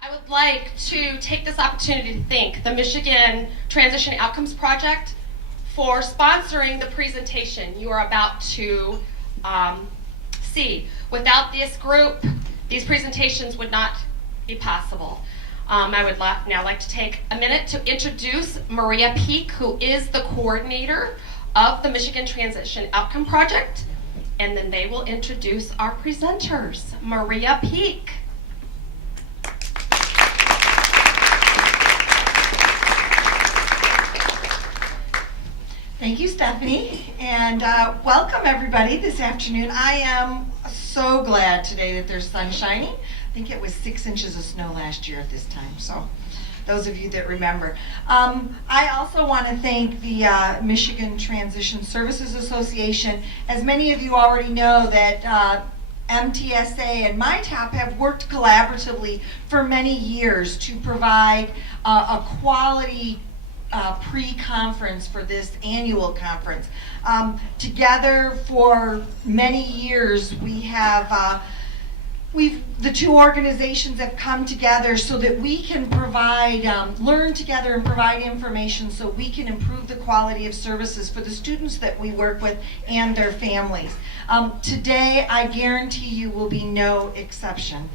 I would like to take this opportunity to thank the Michigan Transition Outcomes Project for sponsoring the presentation you are about to see. Without this group, these presentations would not be possible. I would now like to take a minute to introduce Maria Peak, who is the coordinator of the Michigan Transition Outcome Project, and then they will introduce our presenters. Maria Peak. Thank you, Stephanie, and welcome everybody this afternoon. I am so glad today that there's sun shining. I think it was 6 inches of snow last year at this time, so those of you that remember. I also want to thank the Michigan Transition Services Association. As many of you already know, that MTSA and MyTop have worked collaboratively for many years to provide a quality pre-conference for this annual conference. Together for many years, we have the two organizations have come together so that we can provide, learn together and provide information so we can improve the quality of services for the students that we work with and their families. Today, I guarantee you, will be no exception.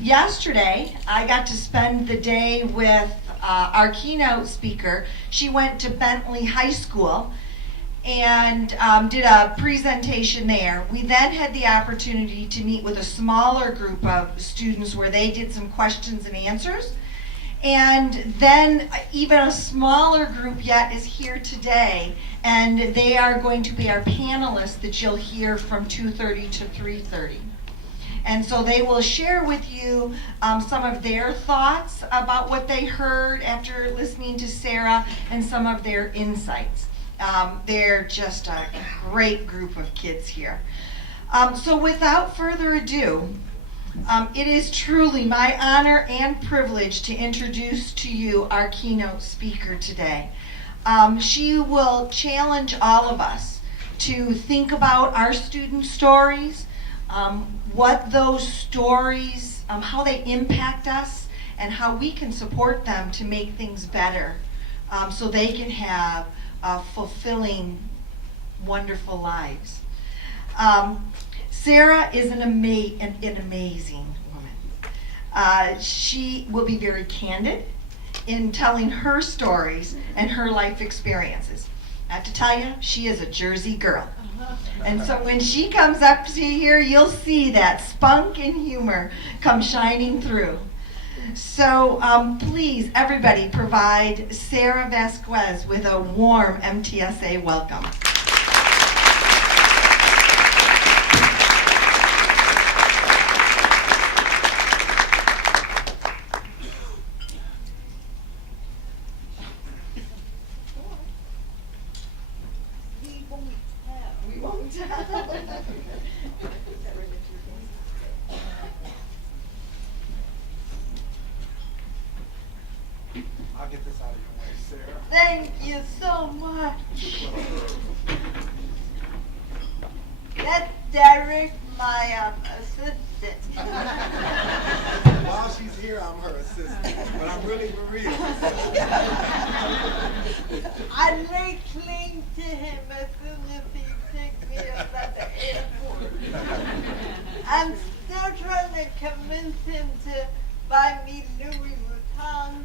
Yesterday, I got to spend the day with our keynote speaker. She went to Bentley High School and did a presentation there. We then had the opportunity to meet with a smaller group of students where they did some questions and answers. And then even a smaller group yet is here today, and they are going to be our panelists that you'll hear from 2:30 to 3:30. And so they will share with you some of their thoughts about what they heard after listening to Sarah and some of their insights. They're just a great group of kids here. So without further ado, it is truly my honor and privilege to introduce to you our keynote speaker today. She will challenge all of us to think about our student stories, what those stories, how they impact us, and how we can support them to make things better so they can have fulfilling, wonderful lives. Sarah is an amazing woman. She will be very candid in telling her stories and her life experiences. I have to tell you, she is a Jersey girl. And so when she comes up to you here, you'll see that spunk and humor come shining through. So please, everybody, provide Sarah Vazquez with a warm MTSA welcome. I'll get this out of your way, Sarah. Thank you so much. That's Derek, my assistant. While she's here, I'm her assistant, but I'm really Maria. I lay claim to him as soon as he picked me up at the airport. I'm still trying to convince him to buy me Louis Vuitton.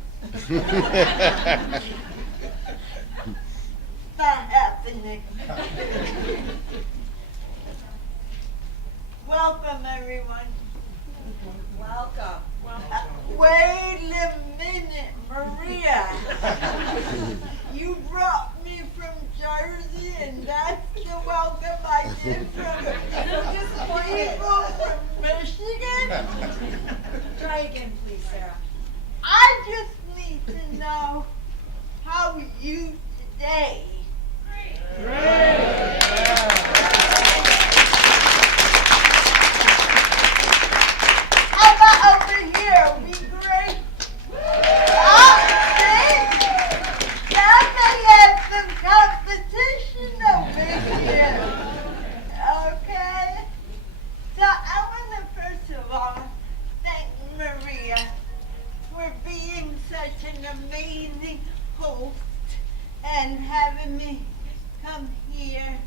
Not happening. Welcome, everyone. Welcome. Wait a minute, Maria. You brought me from Jersey, and that's the welcome I get from people from Michigan? Try again, please, Sarah. I just need to know how you today. Great. How about over here? Be great. Oh, see? That may have let me come here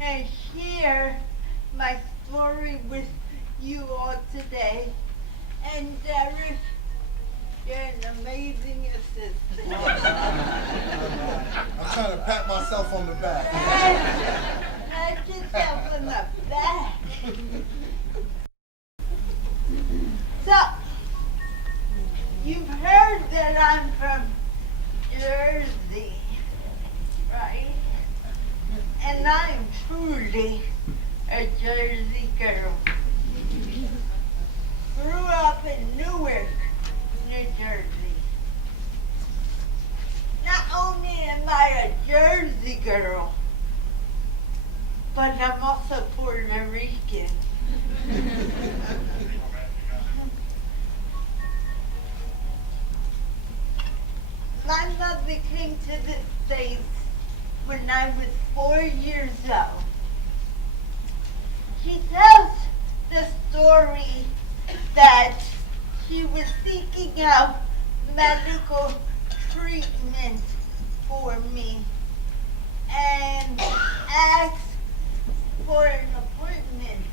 and share my story with you all today. And Derek, you're an amazing assistant. I'm trying to pat myself on the back. Pat yourself on the back. So, you've heard that I'm from Jersey, right? And I'm truly a Jersey girl. Grew up in Newark, New Jersey. Not only am I a Jersey girl, but I'm also Puerto Rican. My mother came to the States when I was 4 years old. She tells the story that she was seeking out medical treatment for me and asked for an appointment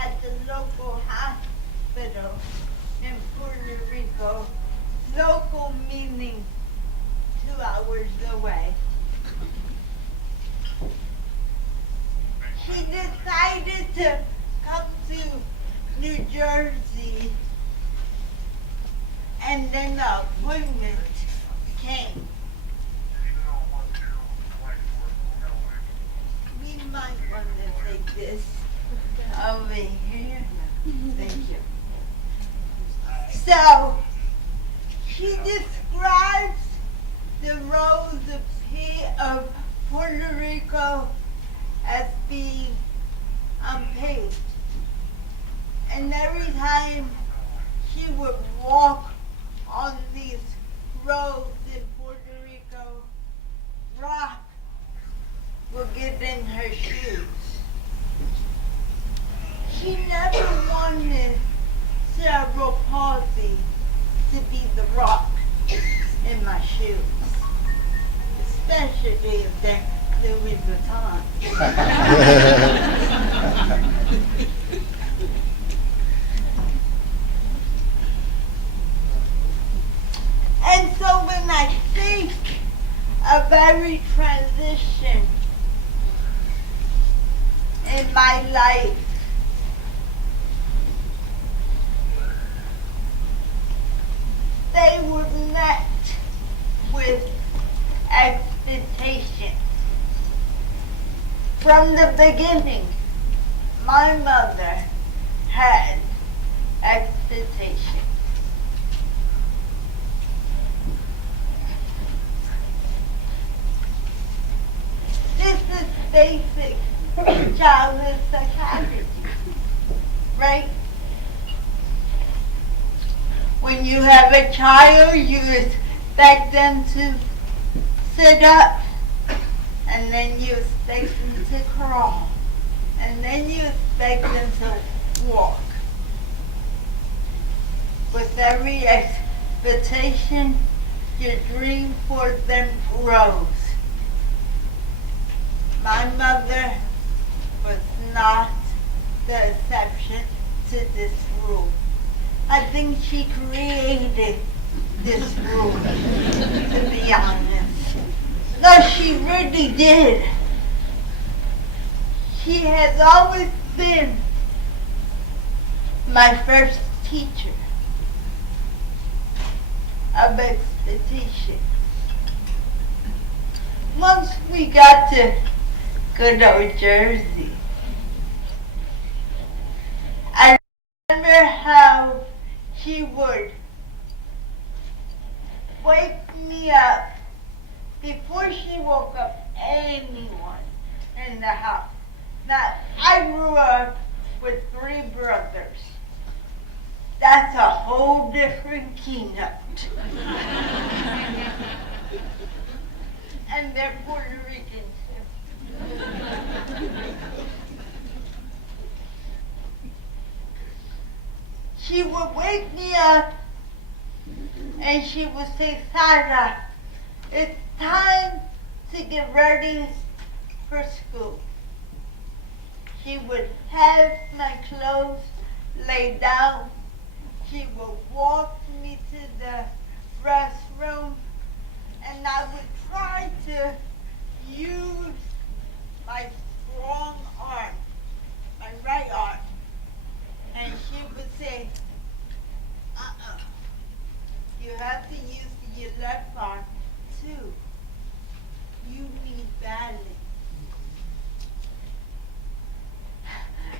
at the local hospital in Puerto Rico, local meaning 2 hours away. She decided to come to New Jersey, and then the appointment came. We might want to take this over here. Thank you. So, she describes the roads of Puerto Rico as being unpaved. And every time she would walk on these roads in Puerto Rico, rock would get in her shoes. She never wanted cerebral palsy to be the rock in my shoes, especially if they're Louis Vuitton. And so when I think of every transition in my life, they were met with expectation. From the beginning, my mother had expectation. This is basic childhood psychology, right? When you have a child, you expect them to sit up, and then you expect them to crawl, and then you expect them to walk. With every expectation, your dream for them grows. My mother was not the exception to this rule. I think she created this rule, to be honest. No, she really did. She has always been my first teacher of expectation. Once we got to good old Jersey, I remember how she would wake me up before she woke up anyone in the house. Now, I grew up with 3 brothers. That's a whole different Keynote. And they're Puerto Rican too. She would wake me up and she would say, Sada, it's time to get ready for school. She would have my clothes laid down. She would walk me to the restroom, and I would try to use my strong arm, my right arm. And she would say, you have to use your left arm too. You need balance.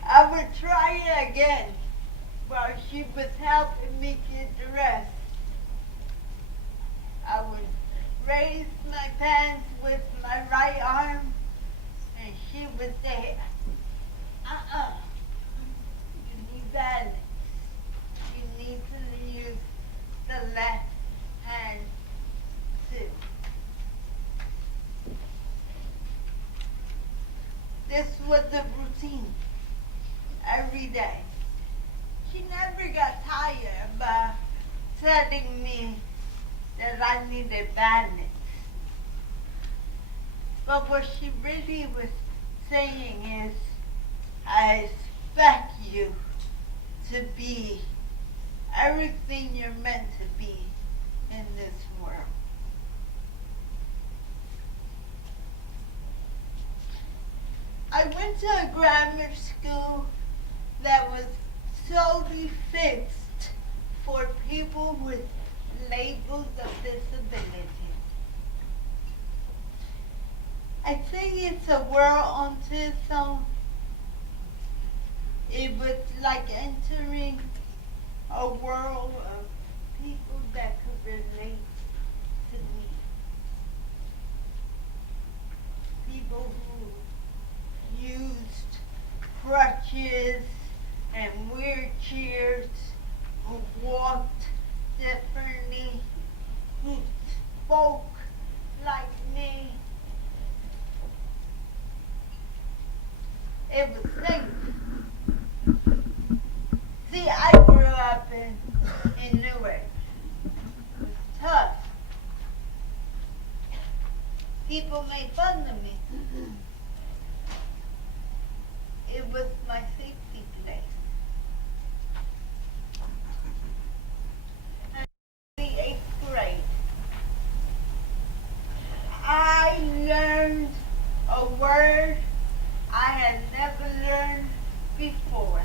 I would try it again while she was helping me get dressed. I would raise my pants with my right arm, and she would say, you need balance. You need to use the left hand too. This was the routine every day. She never got tired by telling me that I needed balance. But what she really was saying is, I expect you to be everything you're meant to be in this world. I went to a grammar school that was solely fixed for people with labels of disability. I think it's a world unto its own. It was like entering a world of people that could relate to me. People who used crutches and wheelchairs, who walked differently, who spoke like me. It was safe. See, I grew up in Newark. It was tough. People made fun of me. It was my safety place. In the 8th grade, I learned a word I had never learned before.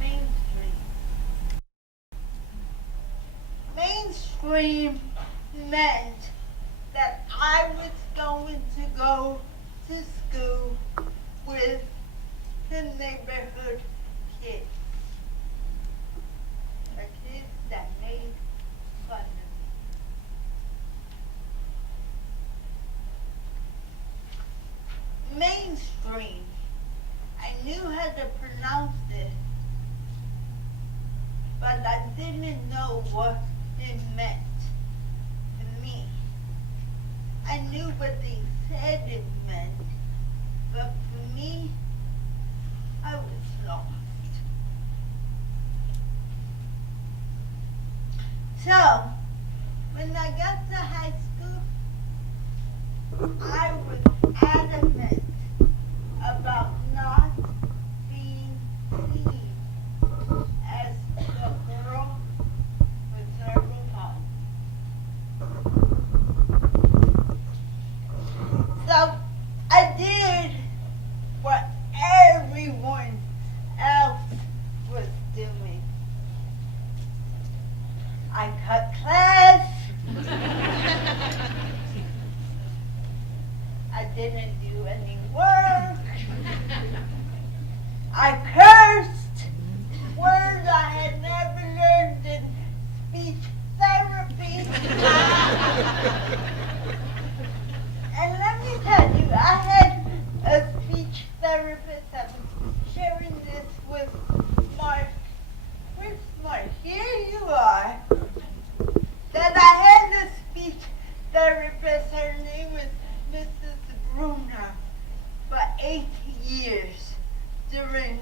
Mainstream. Mainstream meant that I was going to go to school with the neighborhood kids. The kids that made fun of me. Mainstream. I knew how to pronounce it, but I didn't know what it meant to me. I knew what they said it meant, but for me, I was lost. So, when I got to high school, I was adamant about not being seen as the girl with cerebral palsy. So I did what everyone else was doing. I cut class. I didn't do any work. I cursed words I had never learned in speech therapy. And let me tell you, I had a speech therapist. I was sharing this with Mark. Where's Mark? Here you are. That I had a speech therapist. Her name was Mrs. Bruner for 8 years during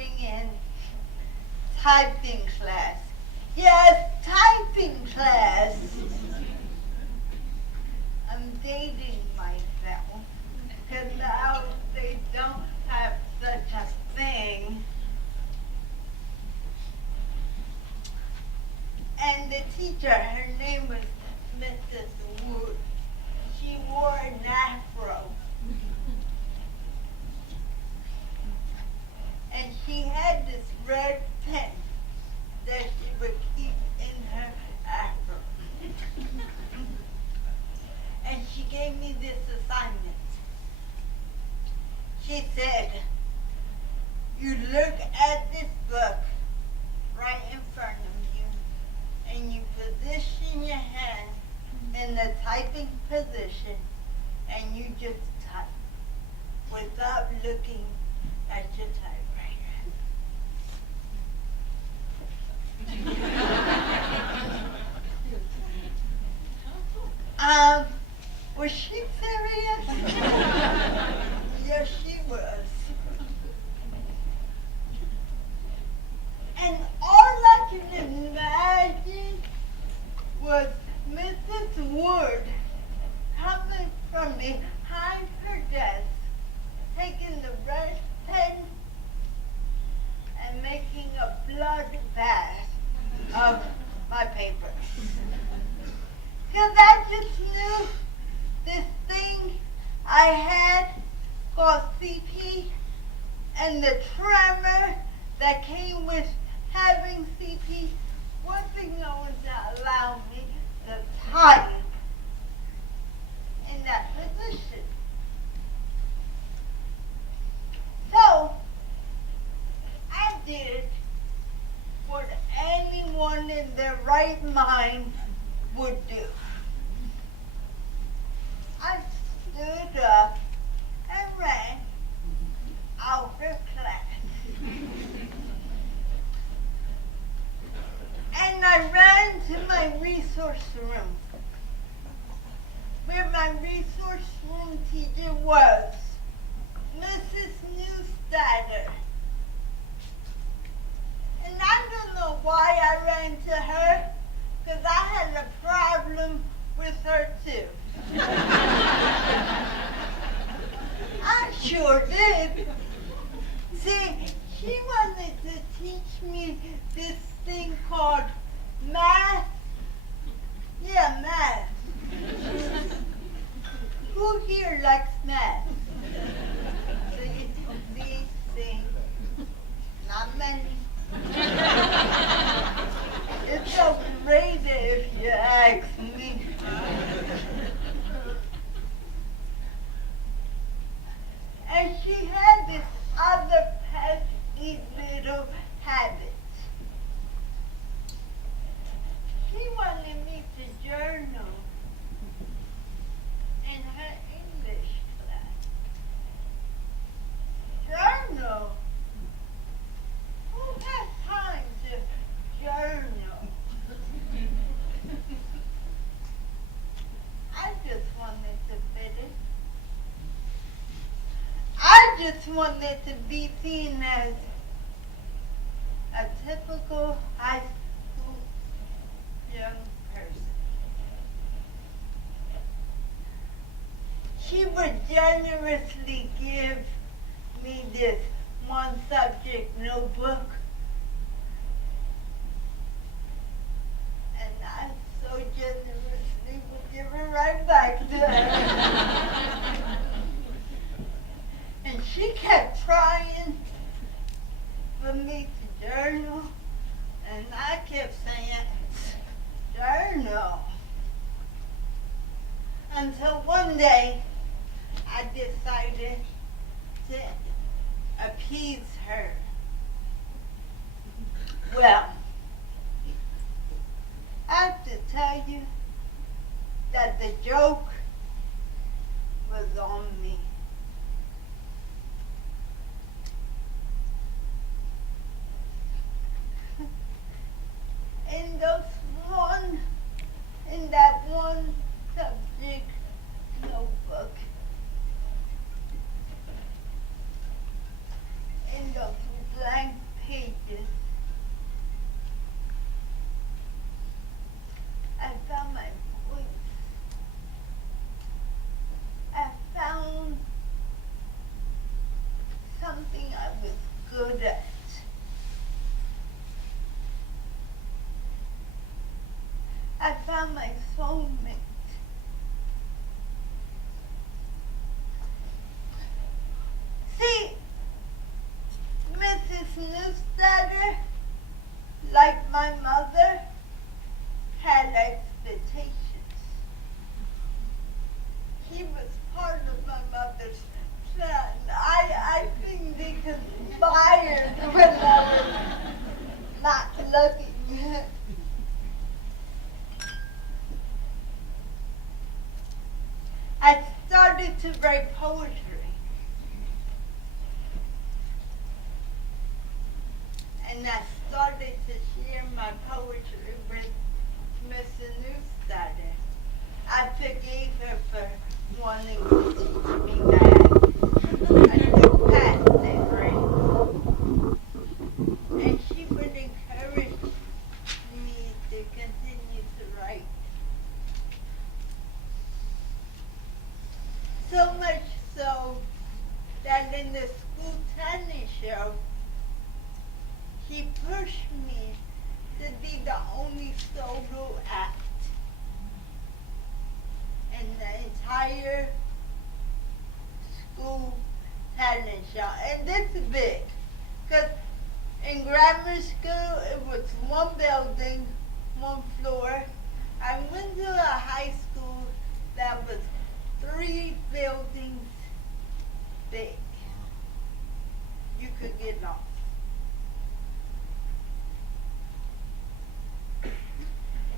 starting in typing class. Yes, typing class. I'm dating myself because now they don't have such a thing. And the teacher, her name was Mrs. Wood. She wore an afro. And she had this red pen that she would keep in her afro. And she gave me this assignment. She said, you look at this book right in front of you, and you position your hand in the typing position, and you just type without looking at your typewriter. Was she serious? Yes, she was. And all I can imagine was Mrs. Wood coming from behind her desk, taking the red pen and making a blood bath of my paper. Because I just knew this thing I had called CP and the tremor that came with having CP wasn't going to allow me to type in that position. So I did what anyone in their right mind would do. I stood up and ran out of class. And I ran to my resource room, where my resource room teacher was, Mrs. Newstatter. And I don't know why I ran to her, because I had a problem with her too. I sure did. See, she wanted to teach me this thing called math. Yeah, math. Who here likes math? See, not many. It's overrated if you ask me. And she had this other pesky little habit. She wanted me to journal in her English class. Journal? Who has time to journal? I just wanted to fit it. I just wanted to be seen as a typical high school young person. She would generously give me this one subject notebook, and I so generously would give it right back to her. And she kept trying for me to journal, and I kept saying, journal. Until one day, I decided to appease her. Well, I have to tell you that the joke was on me. In that one subject notebook, in those blank good at. I found my soulmate. See, Mrs. Newsteader, like my mother, had expectations. He was part of my mother's plan. I think they conspired when I was not looking. I started to write poetry. And I started to share my poetry with Mrs. Newsteader. I forgave her for wanting to teach me math. I took past it, right? And she would encourage me to continue to write. So much so that in the school tennis show, he pushed me to be the only solo act in the entire school talent show. And this is big, because in grammar school, it was one building, one floor. I went to a high school that was 3 buildings big. You could get lost.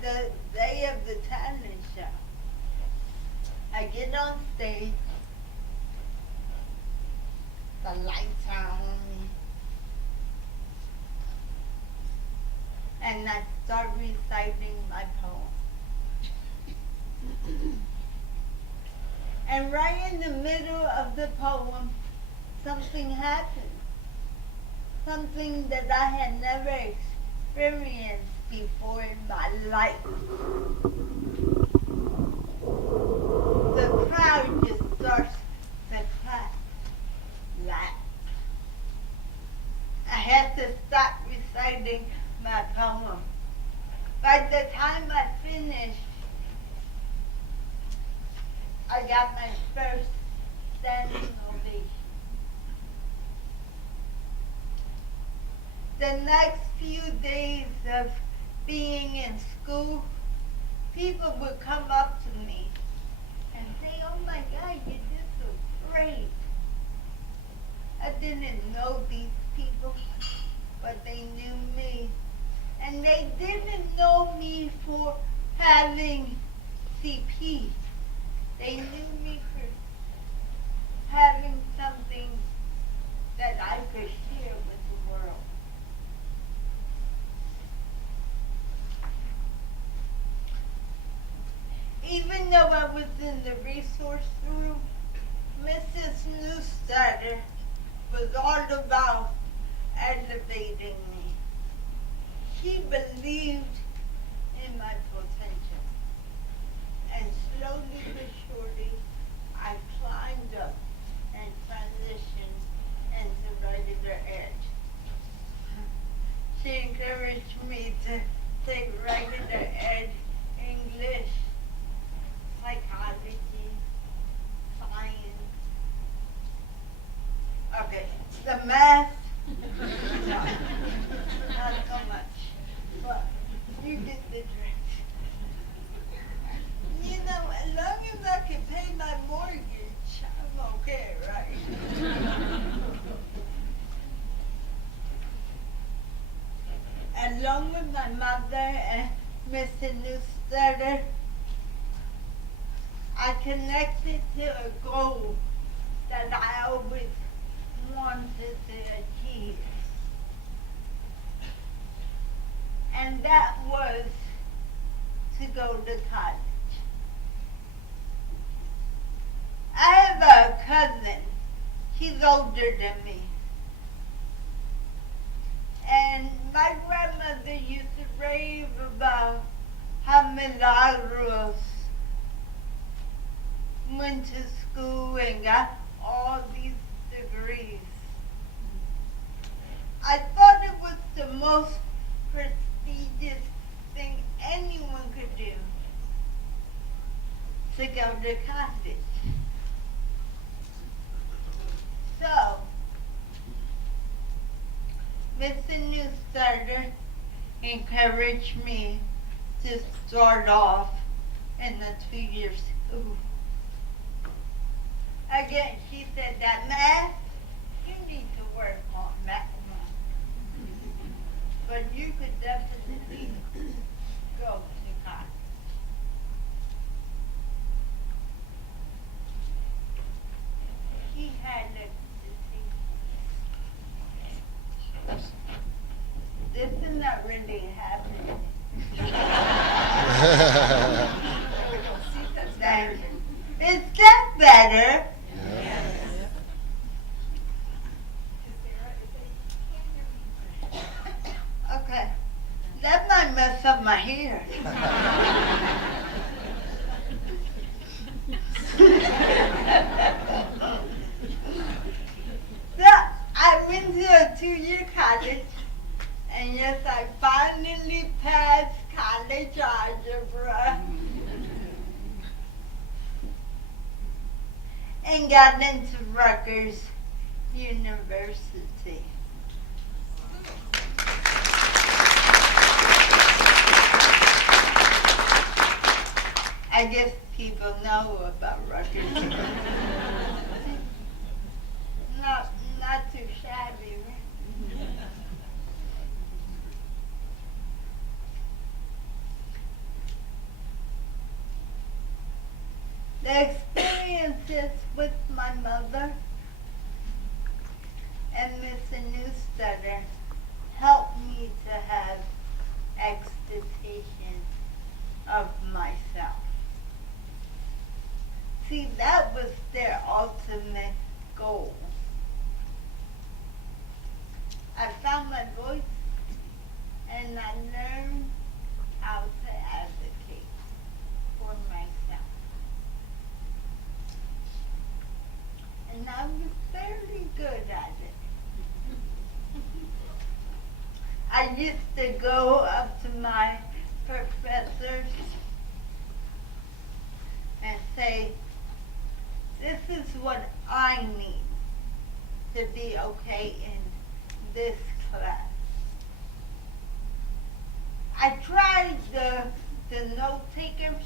The day of the talent show, I get on stage, the lights are on me, and I start reciting my poem. And right in the middle of the poem, something happened. Something that I had never experienced before in my life. The crowd just starts to clap, laugh. I had to stop reciting my poem. By the time I finished, I got my first standing ovation. The next few days of being in school, people would come up to me and say, "Oh my God, you did so great." I didn't know these people, but they knew me. And they didn't know me for having CP. They knew me for having something that I could share with the world. Even though I was in the resource room, Mrs. Newsteader was all about elevating me. She believed in my potential. And slowly but surely, I climbed up and transitioned into regular ed. She encouraged me to take regular ed, English, psychology, science. Okay, the math, no, not so much, but you get the drift. You know, as long as I can pay my mortgage, I'm okay, right? Along with my mother and Mr. Newsteader, I connected to a goal that I always wanted to achieve. And that was to go to college. I have a cousin. He's older than me. And my grandmother used to rave about how Milagros went to school and got all these degrees. the most prestigious thing anyone could do to go to college. So, Mr. Newstarter encouraged me to start off in the 2-year school. Again, she said that math, you need to work on that one. But you could definitely go to college. He had a this is not really happening. Thank you. Is that better? Yes. Okay. That might mess up my hair. So I went to a 2-year college, and yes, I finally passed college algebra and got into Rutgers University. I guess people know about Rutgers University. Not too shabby, right? The experiences with my mother and Mr. Newstarter helped me to have expectation of myself. See, that was their ultimate goal. I found my voice and I learned how to advocate for myself. And I was fairly good at it. I used to go up to my professors and say, this is what I need to be okay in this class. I tried the note takers.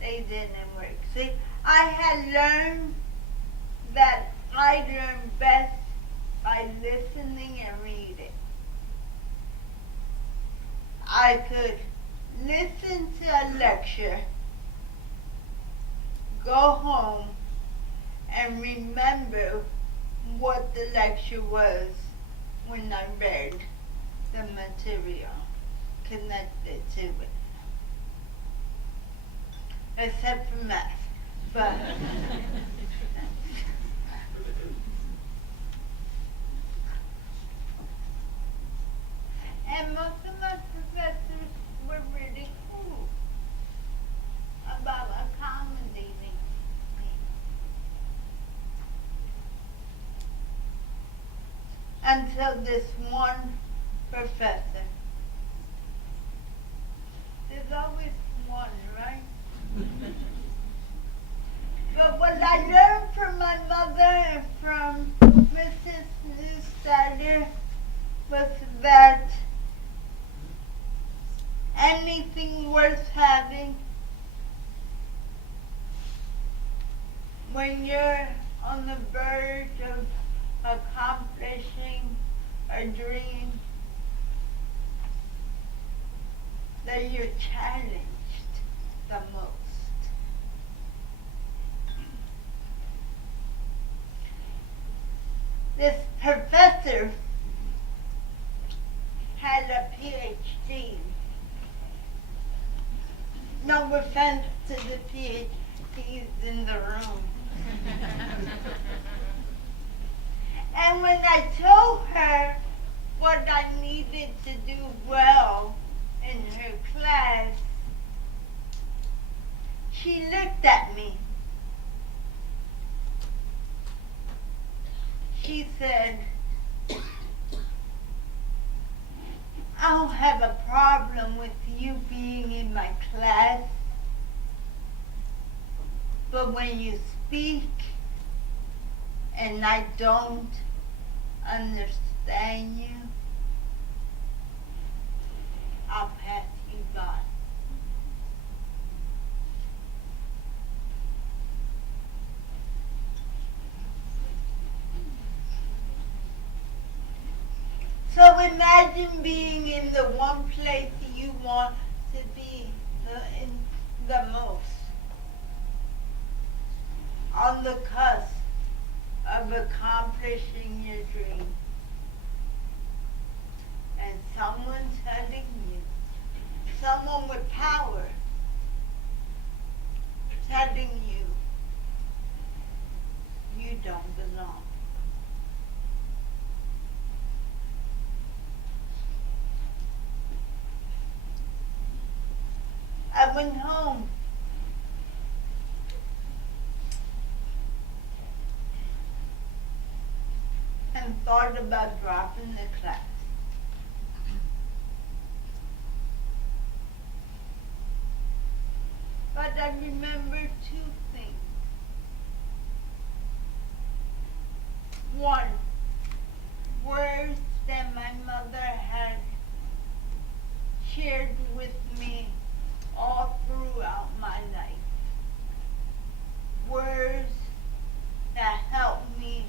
They didn't work. See, I had learned that I learn best by listening and reading. I could listen to a lecture, go home, and remember what the lecture was when I read the material connected to it. Except for math. But and most of my professors were really cool about accommodating me. Until this one professor. There's always one, right? But what I learned from my mother and from Mrs. Newstarter was that anything worth having, when you're on the verge of accomplishing a dream, that you're challenged the most. This professor had a PhD. No offense to the PhDs in the room. And when I told her what I needed to do well in her class, she looked at me. She said, don't have a problem with you being in my class, but when you speak and I don't understand you, I'll pass you by. So imagine being in the one place you want to be in the most, on the cusp of accomplishing your dream. And someone telling you, someone with power, telling you, you don't belong. I went home and thought about dropping the class. But I remembered two things. One, words that my mother had shared with me all throughout my life. Words that helped me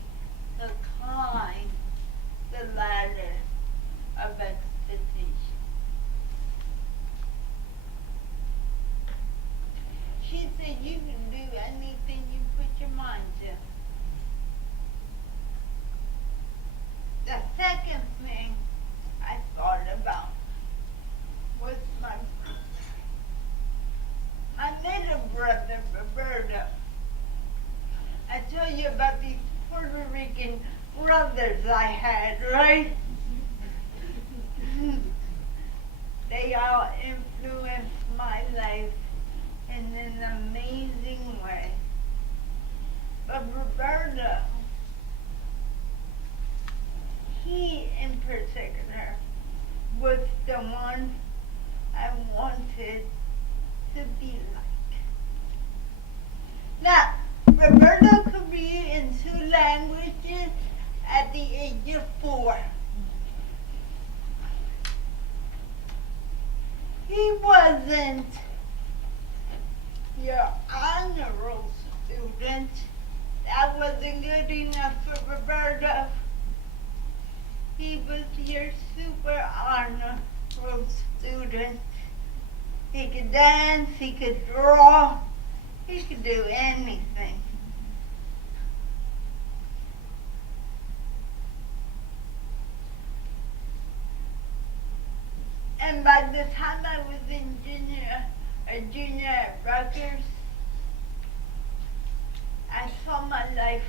to climb the ladder of expectation. She said, you can do anything you put your mind to. The second thing I thought about was my middle brother, Roberto. I tell you about these Puerto Rican brothers I had, right? They all influenced my life in an amazing way. But Roberto, he in particular was the one I wanted to be like. Now, Roberto could read in 2 languages at the age of 4. He wasn't your honor roll student. That wasn't good enough for Roberto. He was your super honor roll student. He could dance, he could draw, he could do anything. And by the time I was in junior at Rutgers, I saw my life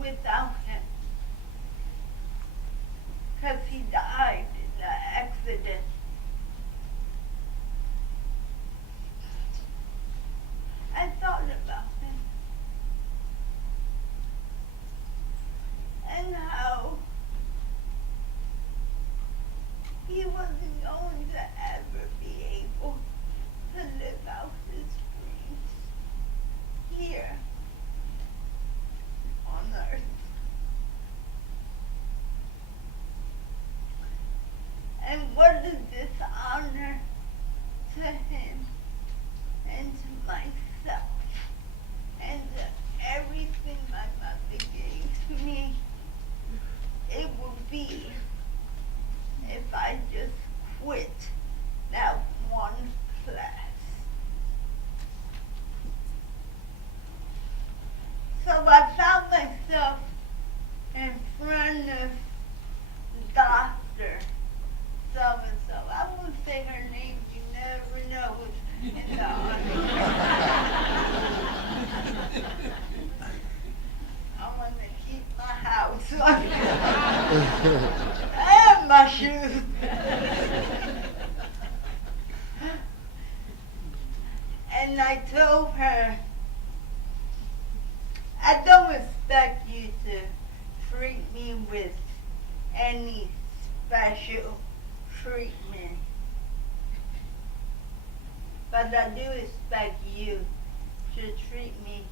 without him. Because he died in the accident. I thought about him and how he wasn't going to ever be able to live out his dreams here on earth. And what is this honor to him and to myself and to everything my mother gave me? It would be if I just quit that one class. So I found myself in front of Dr. So-and-so. I won't say her name, you never know who's in the audience. I want to keep my house and my shoes. And I told her, I don't expect you to treat me with any special treat me. But I do expect you to treat me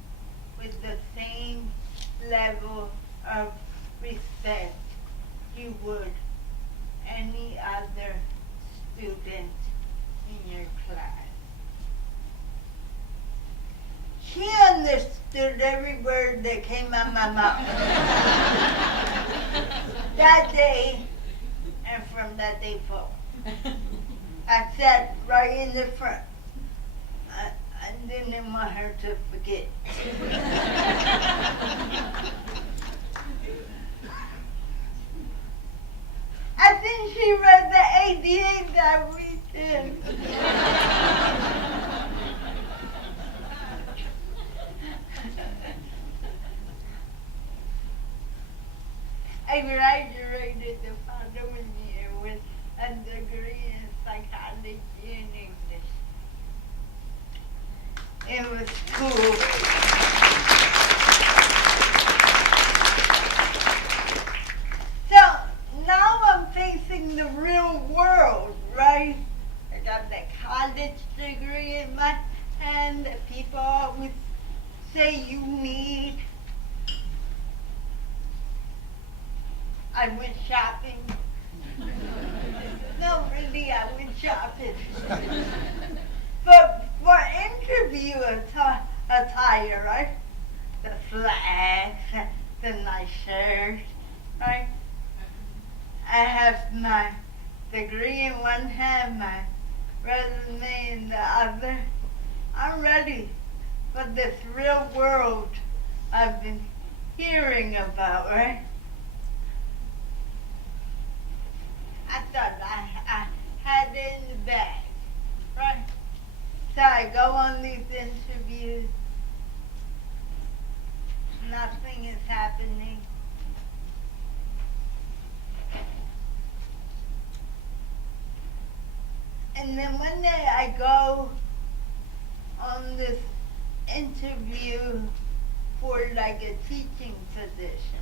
with the same level of respect you would any other student in your class. She understood every word that came out of my mouth. That day, and from that day forward, I sat right in the front. I didn't want her to forget. I think she read the ADA that we did. I graduated the following year with a degree in psychology and English. It was cool. So now I'm facing the real world, right? I got that college degree in my hand that people always say you need. I went shopping. No, really, I went shopping. But for interview attire, right? The flags, the nice shirt, right? I have my degree in one hand, my resume in the other. I'm ready for this real world I've been hearing about, right? I thought I had it in the bag, right? So I go on these interviews. Nothing is happening. And then one day I go on this interview for like a teaching position.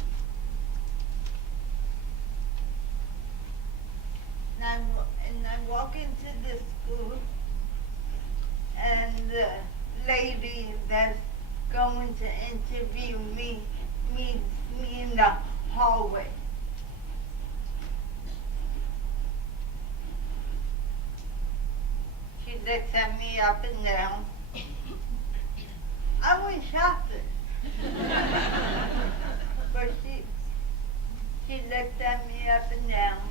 And I walk into the school, and the lady that's going to interview me meets me in the hallway. She looks at me up and down. I went shopping. But she looked at me up and down.